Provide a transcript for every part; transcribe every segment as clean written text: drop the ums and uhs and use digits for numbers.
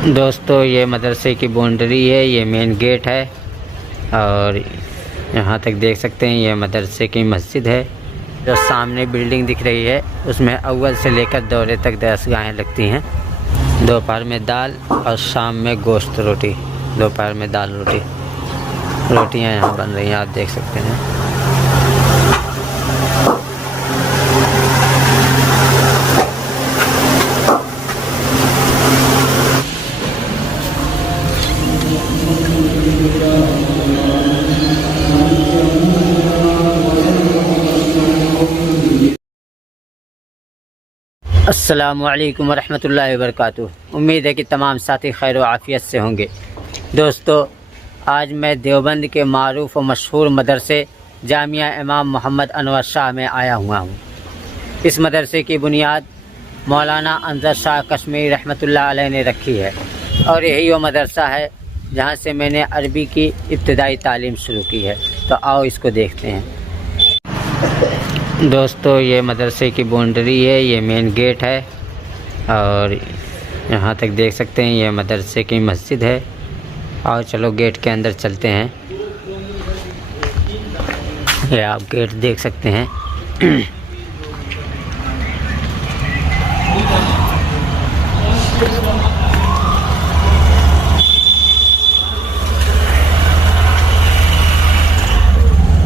दोस्तों ये मदरसे की बाउंड्री है, ये मेन गेट है और यहाँ तक देख सकते हैं ये मदरसे की मस्जिद है। जो सामने बिल्डिंग दिख रही है उसमें अव्वल से लेकर दौरे तक दरसगाहें लगती हैं। दोपहर में दाल और शाम में गोश्त रोटी। दोपहर में दाल रोटी, रोटियाँ यहाँ बन रही हैं, आप देख सकते हैं। अस्सलामुअलैकुम वरहमतुल्लाहि वबरकातुहू। उम्मीद है कि तमाम साथी खैर व आफ़ियत से होंगे। दोस्तों आज मैं देवबंद के मारूफ़ व मशहूर मदरसे जामिया इमाम मोहम्मद अनवर शाह में आया हुआ हूँ। इस मदरसे की बुनियाद मौलाना अनवर शाह कश्मीरी रहमतुल्लाह अलैह ने रखी है और यही वो मदरसा है जहाँ से मैंने अरबी की इब्तिदाई तालीम शुरू की है। तो आओ इसको देखते हैं। दोस्तों ये मदरसे की बाउंड्री है, ये मेन गेट है और यहाँ तक देख सकते हैं ये मदरसे की मस्जिद है। और चलो गेट के अंदर चलते हैं। ये आप गेट देख सकते हैं।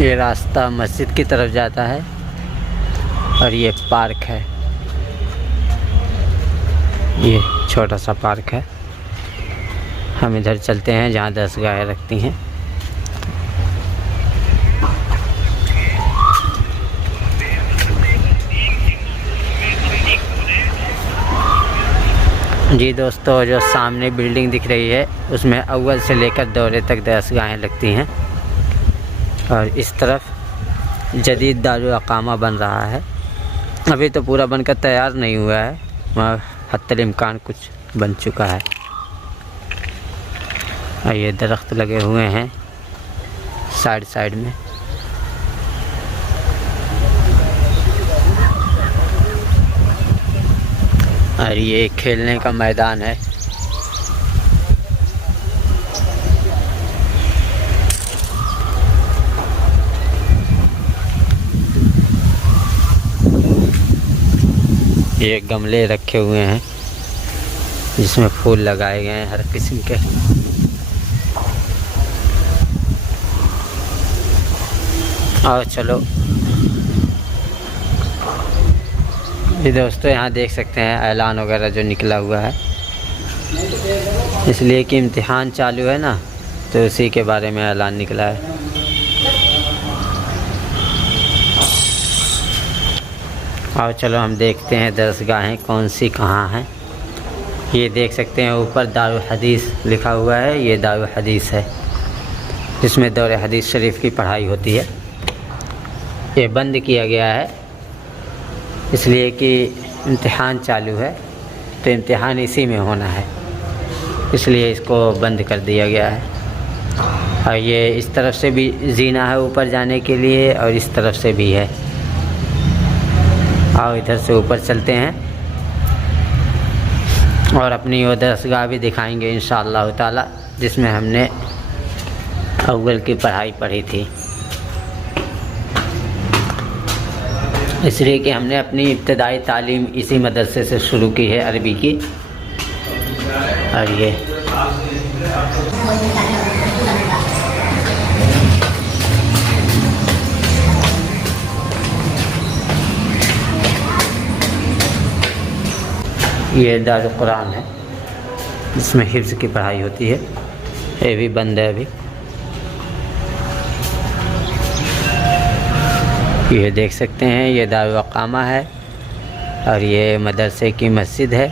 ये रास्ता मस्जिद की तरफ जाता है और ये पार्क है, ये छोटा सा पार्क है। हम इधर चलते हैं जहाँ दरसगाहें रखती हैं। जी दोस्तों जो सामने बिल्डिंग दिख रही है उसमें अव्वल से लेकर दौरे तक दरसगाहें लगती हैं और इस तरफ जदीद दारुल अकामा बन रहा है। अभी तो पूरा बनकर तैयार नहीं हुआ है, वहाँ हत्तल इम्कान कुछ बन चुका है। और ये दरख्त लगे हुए हैं साइड साइड में। और ये खेलने का मैदान है। ये गमले रखे हुए हैं जिसमें फूल लगाए गए हैं हर किस्म के। और चलो ये दोस्तों यहाँ देख सकते हैं ऐलान वगैरह जो निकला हुआ है, इसलिए कि इम्तिहान चालू है ना, तो उसी के बारे में ऐलान निकला है। और चलो हम देखते हैं दरसगाहें कौन सी कहाँ हैं। ये देख सकते हैं ऊपर दारुल हदीस लिखा हुआ है, ये दारुल हदीस है जिसमें दौरे हदीस शरीफ की पढ़ाई होती है। ये बंद किया गया है इसलिए कि इम्तिहान चालू है, तो इम्तिहान इसी में होना है, इसलिए इसको बंद कर दिया गया है। और ये इस तरफ से भी जीना है ऊपर जाने के लिए और इस तरफ से भी है। आओ इधर से ऊपर चलते हैं और अपनी वो दरसगाह भी दिखाएंगे इंशाअल्लाह ताला जिसमें हमने अव्वल की पढ़ाई पढ़ी थी। इसलिए कि हमने अपनी इब्तिदाई तालीम इसी मदरसे से शुरू की है अरबी की। और ये दारुल कुरान है जिसमें हिफ्ज़ की पढ़ाई होती है। ये भी बंद है अभी। ये देख सकते हैं ये दारुल अकामा है और ये मदरसे की मस्जिद है।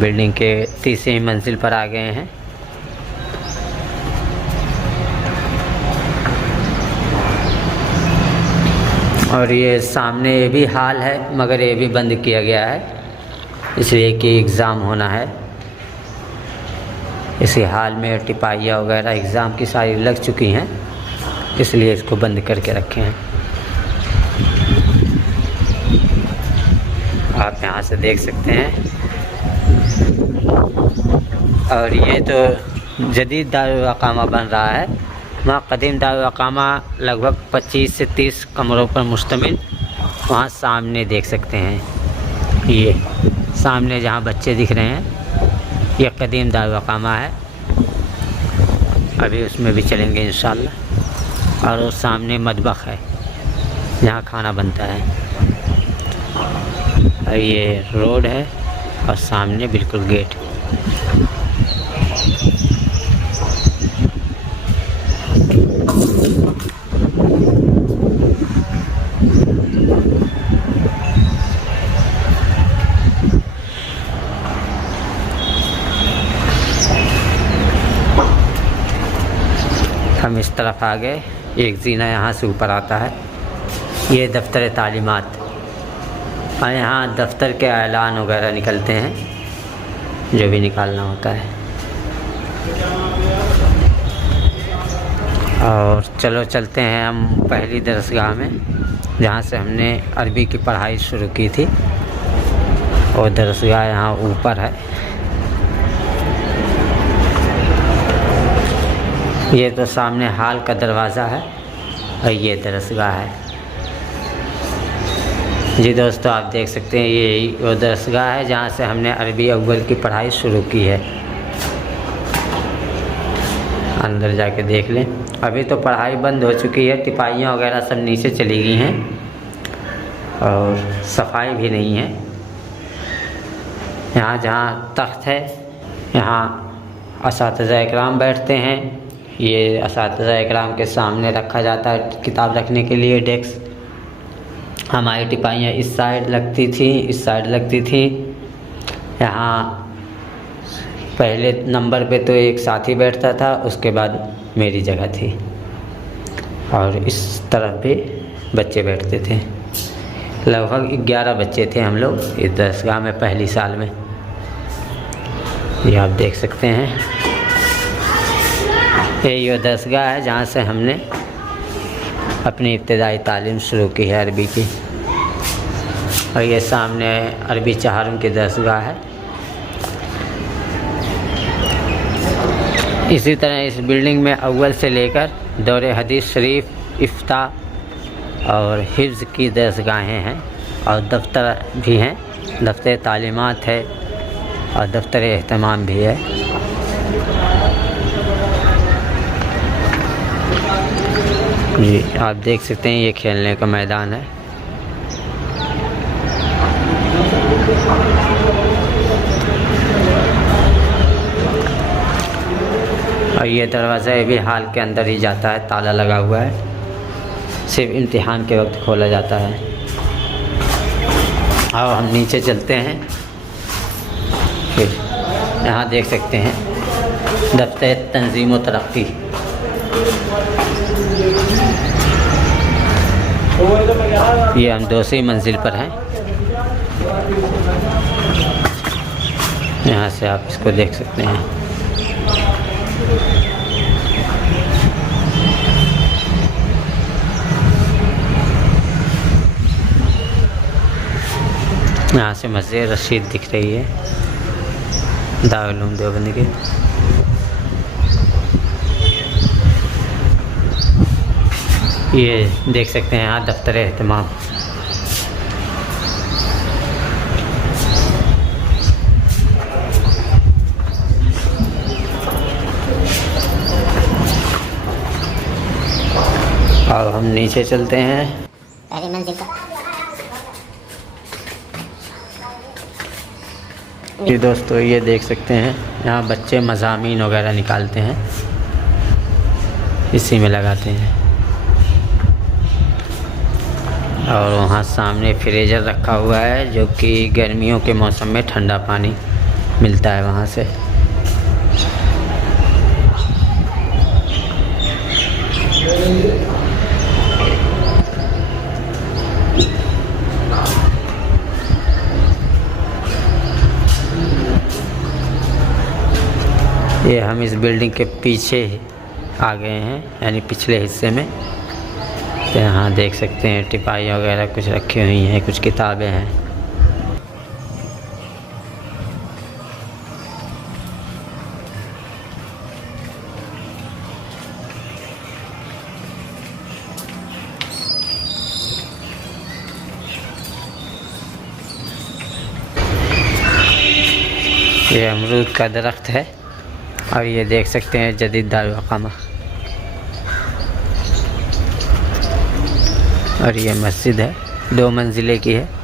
बिल्डिंग के तीसरी मंजिल पर आ गए हैं। और ये सामने ये भी हाल है मगर ये भी बंद किया गया है इसलिए कि एग्ज़ाम होना है। इसी हाल में टिपाइयाँ वगैरह एग्ज़ाम की सारी लग चुकी हैं, इसलिए इसको बंद करके रखे हैं। आप यहाँ से देख सकते हैं और ये तो जदीद दारुल अकामा बन रहा है। वहाँ कदीम दारुल अकामा लगभग 25 से 30 कमरों पर मुश्तमिल। वहाँ सामने देख सकते हैं, ये सामने जहाँ बच्चे दिख रहे हैं, ये कदीम दारुल अकामा है। अभी उसमें भी चलेंगे इंशाअल्लाह। और उस सामने मतबख है जहाँ खाना बनता है। और ये रोड है और सामने बिल्कुल गेट। हम इस तरफ आ गए। एक जीना यहाँ से ऊपर आता है, ये दफ्तर तालीमात। और यहाँ दफ्तर के ऐलान वगैरह निकलते हैं, जो भी निकालना होता है। और चलो चलते हैं हम पहली दरसगाह में, जहाँ से हमने अरबी की पढ़ाई शुरू की थी। और दरसगाह यहाँ ऊपर है। ये तो सामने हाल का दरवाज़ा है और ये दरसगाह है। जी दोस्तों, आप देख सकते हैं ये वो दरसगाह है जहाँ से हमने अरबी अव्वल की पढ़ाई शुरू की है। अंदर जाके देख लें। अभी तो पढ़ाई बंद हो चुकी है, तिपाहियाँ वगैरह सब नीचे चली गई हैं और सफाई भी नहीं है। यहाँ जहाँ तख्त है, यहाँ असातिज़ा इकराम बैठते हैं। ये असातिज़ा इकराम के सामने रखा जाता है किताब रखने के लिए डेस्क। हमारी टिपाइयाँ इस साइड लगती थी, इस साइड लगती थी। यहाँ पहले नंबर पे तो एक साथी बैठता था, उसके बाद मेरी जगह थी। और इस तरफ भी बच्चे बैठते थे। लगभग 11 बच्चे थे हम लोग इस दरसगाह में पहली साल में। ये आप देख सकते हैं, ये दरसगाह है जहाँ से हमने अपनी इब्तिदाई तालीम शुरू की है अरबी की। और ये सामने अरबी चहारुम की दरसगाह है। इसी तरह इस बिल्डिंग में अव्वल से लेकर दौरे हदीस शरीफ, इफ्ता और हिफ्ज़ की दरसगाहें हैं। और दफ्तर भी हैं, दफ्तर तालीमात है और दफ्तर एहतमाम भी है। जी आप देख सकते हैं, ये खेलने का मैदान है। और ये दरवाज़ा भी हाल के अंदर ही जाता है, ताला लगा हुआ है, सिर्फ इम्तिहान के वक्त खोला जाता है। और हम नीचे चलते हैं। फिर यहाँ देख सकते हैं दफ्तर तंजीम व तरक्की। ये हम दूसरी मंजिल पर हैं। यहाँ से आप इसको देख सकते हैं। यहाँ से मस्जिद रशीद दिख रही है, दारुल उलूम देवबंद की। ये देख सकते हैं यहाँ दफ्तर एहतमाम। और हम नीचे चलते हैं पहली मंजिल का। ये दोस्तों ये देख सकते हैं, यहाँ बच्चे मज़ामीन वगैरह निकालते हैं, इसी में लगाते हैं। और वहाँ सामने फ्रीजर रखा हुआ है, जो कि गर्मियों के मौसम में ठंडा पानी मिलता है वहाँ से। ये हम इस बिल्डिंग के पीछे आ गए हैं, यानी पिछले हिस्से में। तो यहाँ देख सकते हैं टिपाई वगैरह कुछ रखी हुई हैं, कुछ किताबें हैं। ये अमरूद का दरख्त है और ये देख सकते हैं जदीद दारुल अक़ामा। और ये मस्जिद है, 2 मंजिले की है।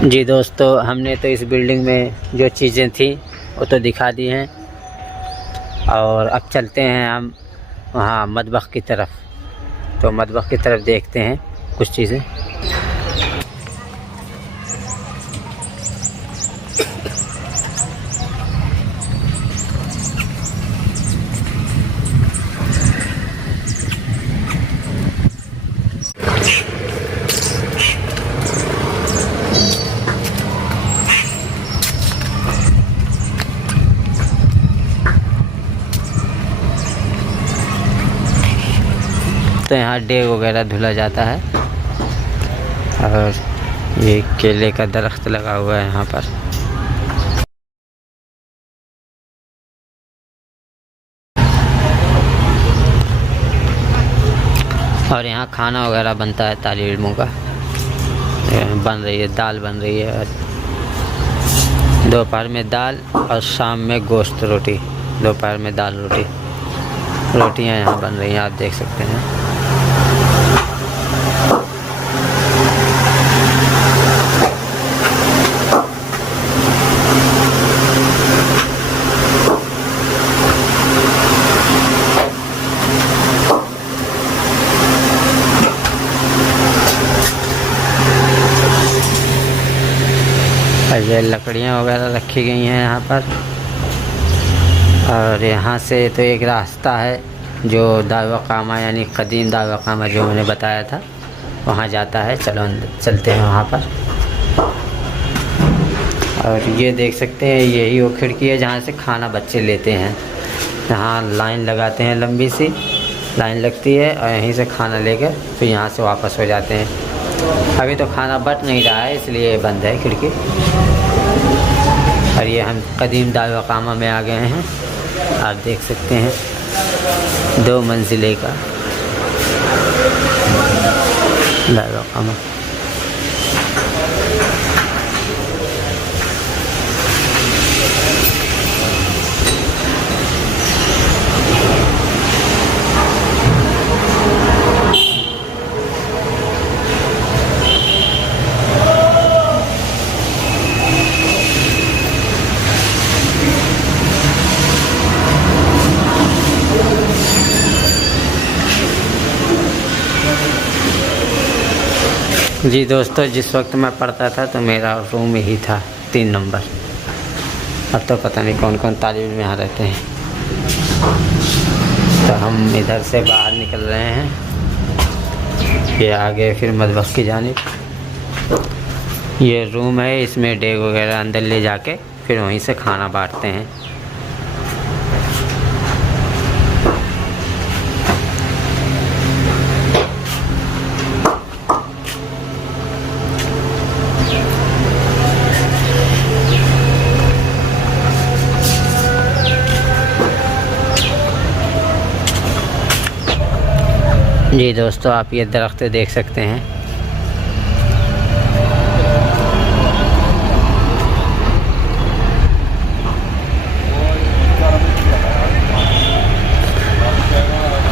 जी दोस्तों, हमने तो इस बिल्डिंग में जो चीज़ें थी वो तो दिखा दी हैं और अब चलते हैं हम वहाँ मतबख की तरफ। तो मतबख की तरफ देखते हैं कुछ चीज़ें। तो यहाँ डेग वगैरह धुला जाता है और ये केले का दरख्त लगा हुआ है यहाँ पर। और यहाँ खाना वगैरह बनता है तालिब इल्मों का। बन रही है, दाल बन रही है, दोपहर में दाल और शाम में गोश्त रोटी। दोपहर में दाल रोटी, रोटियाँ यहाँ बन रही हैं, आप देख सकते हैं। ये लकड़ियाँ वगैरह रखी गई हैं यहाँ पर। और यहाँ से तो एक रास्ता है जो दारुल अक़ामा यानी क़दीम दारुल अक़ामा जो मैंने बताया था वहाँ जाता है। चलो चलते हैं वहाँ पर। और ये देख सकते हैं, यही वो खिड़की है जहाँ से खाना बच्चे लेते हैं। यहाँ लाइन लगाते हैं, लंबी सी लाइन लगती है और यहीं से खाना लेकर फिर यहाँ से वापस हो जाते हैं। अभी तो खाना बट नहीं रहा है इसलिए बंद है खिड़की। और ये हम क़दीम दारुल अक़ामा में आ गए हैं, आप देख सकते हैं 2 मंजिले का दारुल अक़ामा। जी दोस्तों, जिस वक्त मैं पढ़ता था तो मेरा रूम यही था 3 नंबर। अब तो पता नहीं कौन कौन तालिब इल्म यहाँ रहते हैं। तो हम इधर से बाहर निकल रहे हैं, ये आगे फिर मतबख की जानिब। ये रूम है, इसमें डेग वगैरह अंदर ले जाके फिर वहीं से खाना बांटते हैं। जी दोस्तों, आप ये दरख्त देख सकते हैं।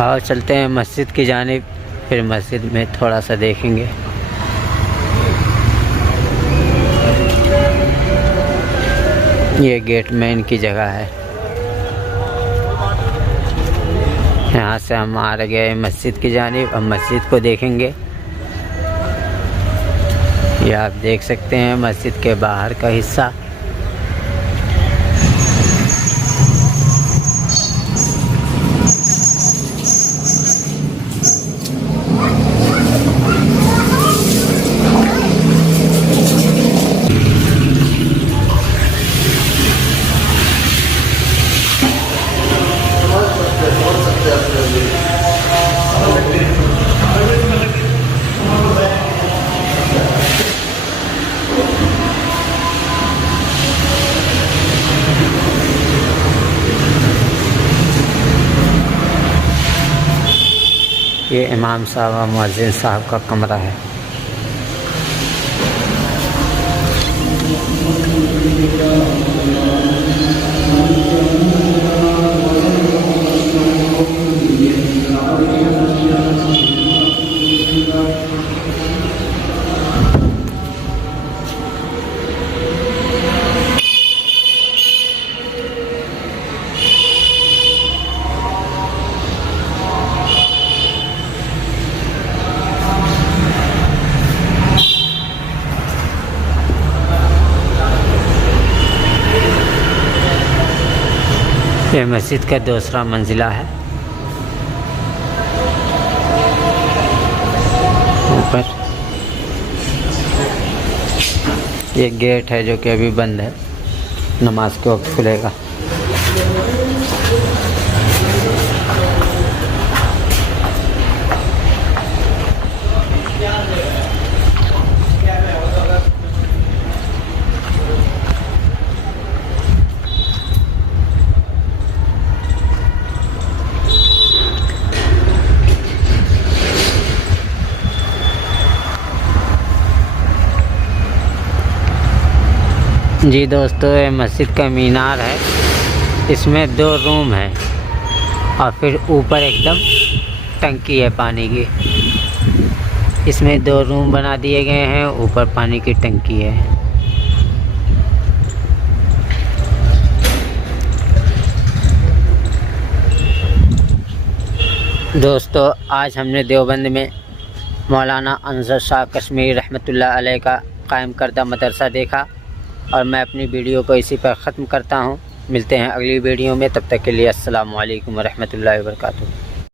और चलते हैं मस्जिद की जानिब, फिर मस्जिद में थोड़ा सा देखेंगे। ये गेट मैन की जगह है। यहाँ से हम आ गए मस्जिद की जानिब। अब मस्जिद को देखेंगे। ये आप देख सकते हैं मस्जिद के बाहर का हिस्सा। ये इमाम साहब और मुअज्जिन साहब का कमरा है। ये मस्जिद का दूसरा मंजिला है। ऊपर ये गेट है जो कि अभी बंद है, नमाज के वक्त खुलेगा। जी दोस्तों, ये मस्जिद का मीनार है। इसमें 2 रूम है और फिर ऊपर एकदम टंकी है पानी की। इसमें 2 रूम बना दिए गए हैं, ऊपर पानी की टंकी है। दोस्तों, आज हमने देवबंद में मौलाना अनसर शाह कश्मीरी रहमतुल्लाह अलैह का कायम करदा मदरसा देखा और मैं अपनी वीडियो को इसी पर ख़त्म करता हूँ। मिलते हैं अगली वीडियो में, तब तक के लिए अस्सलामु अलैकुम व रहमतुल्लाहि व बरकातुहू।